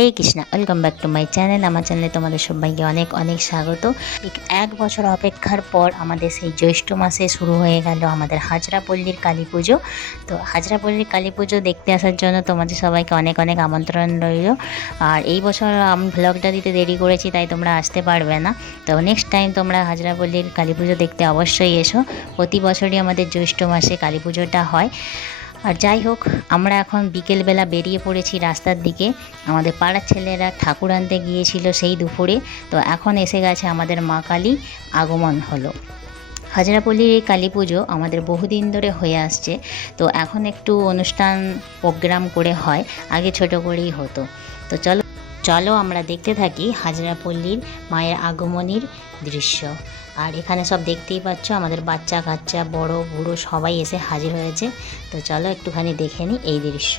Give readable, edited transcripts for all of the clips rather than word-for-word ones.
Hare Krishna, welcome back to my channel. আমার চ্যানেলে তোমাদের সবাইকে অনেক অনেক স্বাগত। ঠিক 1 বছর অপেক্ষার পর আমাদের সেই জ্যৈষ্ঠ মাসে শুরু হয়ে গেল আমাদের হাজরাপল্লীর কালী পুজো। তো হাজরাপল্লীর কালী পুজো দেখতে আসার জন্য তোমাদের সবাইকে অনেক অনেক আমন্ত্রণ রইল। আর এই বছর আমি ভ্লগটা দিতে দেরি করেছি, তাই তোমরা আসতে পারবে না। তো নেক্সট টাইম তোমরা হাজরাপল্লীর কালী পুজো দেখতে অবশ্যই এসো। প্রতি বছরই আমাদের জ্যৈষ্ঠ মাসে কালী পুজোটা হয়। আর যাই হোক, আমরা এখন বিকেলবেলা বেরিয়ে পড়েছি রাস্তার দিকে। আমাদের পাড়ার ছেলেরা ঠাকুর আনতে গিয়েছিল সেই দুপুরে। তো এখন এসে গেছে আমাদের মা কালী আগমন হলো। হাজরাপল্লীর এই কালী পুজো আমাদের বহুদিন ধরে হয়ে আসছে। তো এখন একটু অনুষ্ঠান প্রোগ্রাম করে হয়, আগে ছোট করেই হতো। তো চলো চলো আমরা দেখতে থাকি হাজরাপল্লীর মায়ের আগমনীর দৃশ্য। আর এখানে সব দেখতেই পাচ্ছ, আমাদের বাচ্চা কাচ্চা বড় বুড়ো সবাই এসে হাজির হয়েছে। তো চলো একটুখানি দেখে নিই এই দৃশ্য।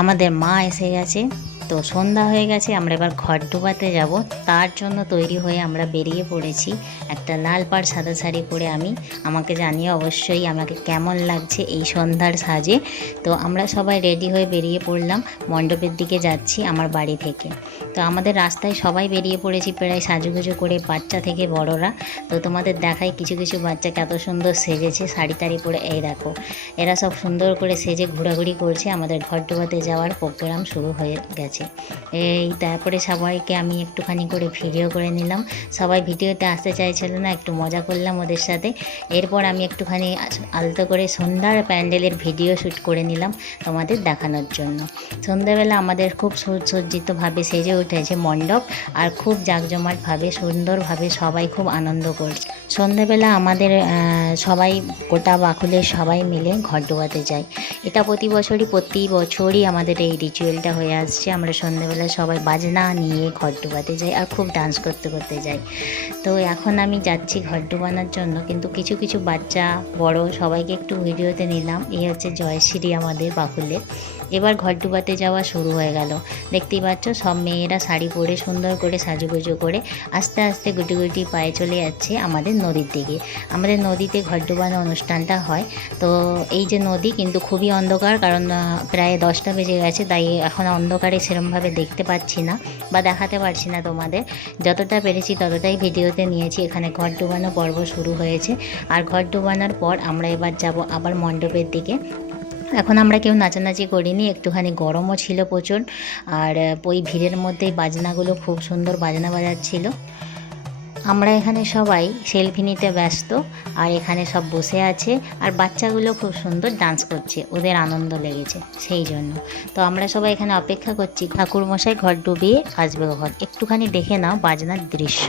আমাদের মা এসে গেছে। তো সন্ধ্যা হয়ে গেছে, আমরা এবার ঘট ডুবাতে যাব। তার জন্য তৈরি হয়ে আমরা বেরিয়ে পড়েছি। একটা লাল পাড় সাদা শাড়ি পরে আমাকে জানিয়ে অবশ্যই আমাকে কেমন লাগছে এই সন্ধ্যার সাজে। তো আমরা সবাই রেডি হয়ে বেরিয়ে পড়লাম, মণ্ডপের দিকে যাচ্ছি আমার বাড়ি থেকে। তো আমাদের রাস্তায় সবাই বেরিয়ে পড়েছি প্রায় সাজুগুজু করে, বাচ্চা থেকে বড়রা। তো তোমাদের দেখাই কিছু কিছু বাচ্চা কত সুন্দর সেজেছে শাড়ি টাড়ি পরে। এই দেখো, এরা সব সুন্দর করে সেজে ঘোরাঘুরি করছে। আমাদের ঘট ডুবাতে যাওয়ার প্রোগ্রাম শুরু হয়ে গেছে। এই তারপরে সবাইকে আমি একটুখানি করে ভিডিও করে নিলাম। সবাই ভিডিওতে আসতে চাইছিল না, একটু মজা করলাম ওদের সাথে। এরপর আমি একটুখানি আলতো করে সন্ধ্যার প্যান্ডেলের ভিডিও শ্যুট করে নিলাম তোমাদের দেখানোর জন্য। সন্ধ্যাবেলা আমাদের খুব সুসজ্জিতভাবে সেজে উঠেছে মণ্ডপ, আর খুব জাঁকজমাটভাবে সুন্দরভাবে সবাই খুব আনন্দ করছে। সন্ধ্যাবেলা আমাদের সবাই গোটা বাকুলের সবাই মিলে ঘট ডোবাতে যাই। এটা প্রতি বছরই আমাদের এই রিচুয়ালটা হয়ে আসছে। আমরা সন্ধ্যাবেলা সবাই বাজনা নিয়ে ঘট ডোবাতে যাই আর খুব ডান্স করতে করতে যাই। তো এখন আমি যাচ্ছি ঘট ডোবানোর জন্য, কিন্তু কিছু কিছু বাচ্চা বড় সবাইকে একটু ভিডিওতে নিলাম। এই হচ্ছে জয়শ্রী আমাদের বাকুলের। এবার ঘট ডুবাতে যাওয়া শুরু হয়ে গেল। দেখতেই পাচ্ছ, সব মেয়েরা শাড়ি পরে সুন্দর করে সাজুগুজু করে আস্তে আস্তে গুটি গুটি পায়ে চলে যাচ্ছে আমাদের নদীর দিকে। আমাদের নদীতে ঘট ডুবানো অনুষ্ঠানটা হয়। তো এই যে নদী কিন্তু খুবই অন্ধকার, কারণ প্রায় 10টা বেজে গেছে, তাই এখন অন্ধকারে সেরমভাবে দেখতে পাচ্ছি না বা দেখাতে পারছি না তোমাদের। যতটা পেরেছি ততটাই ভিডিওতে নিয়েছি। এখানে ঘট ডুবানো পর্ব শুরু হয়েছে, আর ঘট ডুবানোর পর আমরা এবার যাব আবার মণ্ডপের দিকে। এখন আমরা কেউ নাচানাচি করিনি, একটুখানি গরমও ছিল প্রচুর। আর ওই ভিড়ের মধ্যেই বাজনাগুলো খুব সুন্দর বাজনা বাজাচ্ছিল। আমরা এখানে সবাই সেলফি নিতে ব্যস্ত, আর এখানে সব বসে আছে, আর বাচ্চাগুলো খুব সুন্দর ডান্স করছে, ওদের আনন্দ লেগেছে সেই জন্য। তো আমরা সবাই এখানে অপেক্ষা করছি ঠাকুরমশাই ঘট ডুবিয়ে আসবে কখন। একটুখানি দেখে নাও বাজনার দৃশ্য।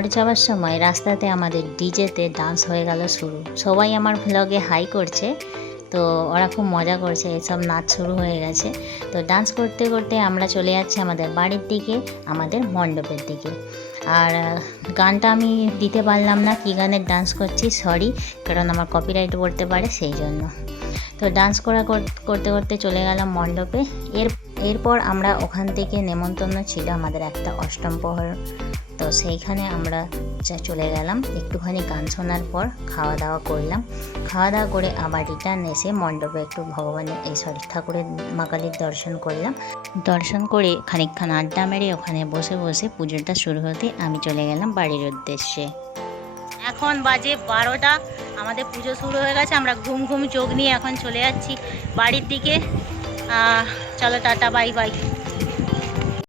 ঘর যাওয়ার সময় রাস্তাতে আমাদের ডিজেতে ডান্স হয়ে গেল শুরু। সবাই আমার ভ্লগে হাই করছে, তো ওরা খুব মজা করছে, এসব নাচ শুরু হয়ে গেছে। তো ডান্স করতে করতে আমরা চলে যাচ্ছি আমাদের বাড়ির দিকে, আমাদের মণ্ডপের দিকে। আর গানটা আমি দিতে পারলাম না, কী গানের ডান্স করছি সরি, কারণ আমার কপিরাইট পড়তে পারে সেই জন্য। তো ডান্স করতে করতে চলে গেলাম মণ্ডপে। এরপর আমরা ওখান থেকে নেমন্তন্ন ছিল আমাদের একটা অষ্টম প্রহর, তো সেইখানে আমরা চলে গেলাম। একটুখানি গান শোনার পর খাওয়া দাওয়া করলাম। খাওয়া দাওয়া করে আবার রিটার্ন এসে মণ্ডপে একটু ঠাকুরের মা কালীর দর্শন করলাম। দর্শন করে খানিকক্ষণ আড্ডা মেরে ওখানে বসে বসে পুজোটা শুরু হতে আমি চলে গেলাম বাড়ির উদ্দেশ্যে। এখন বাজে 12টা, আমাদের পুজো শুরু হয়ে গেছে। আমরা ঘুম ঘুম চোখ নিয়ে এখন চলে যাচ্ছি বাড়ির দিকে। চলো টাটা, বাই বাই।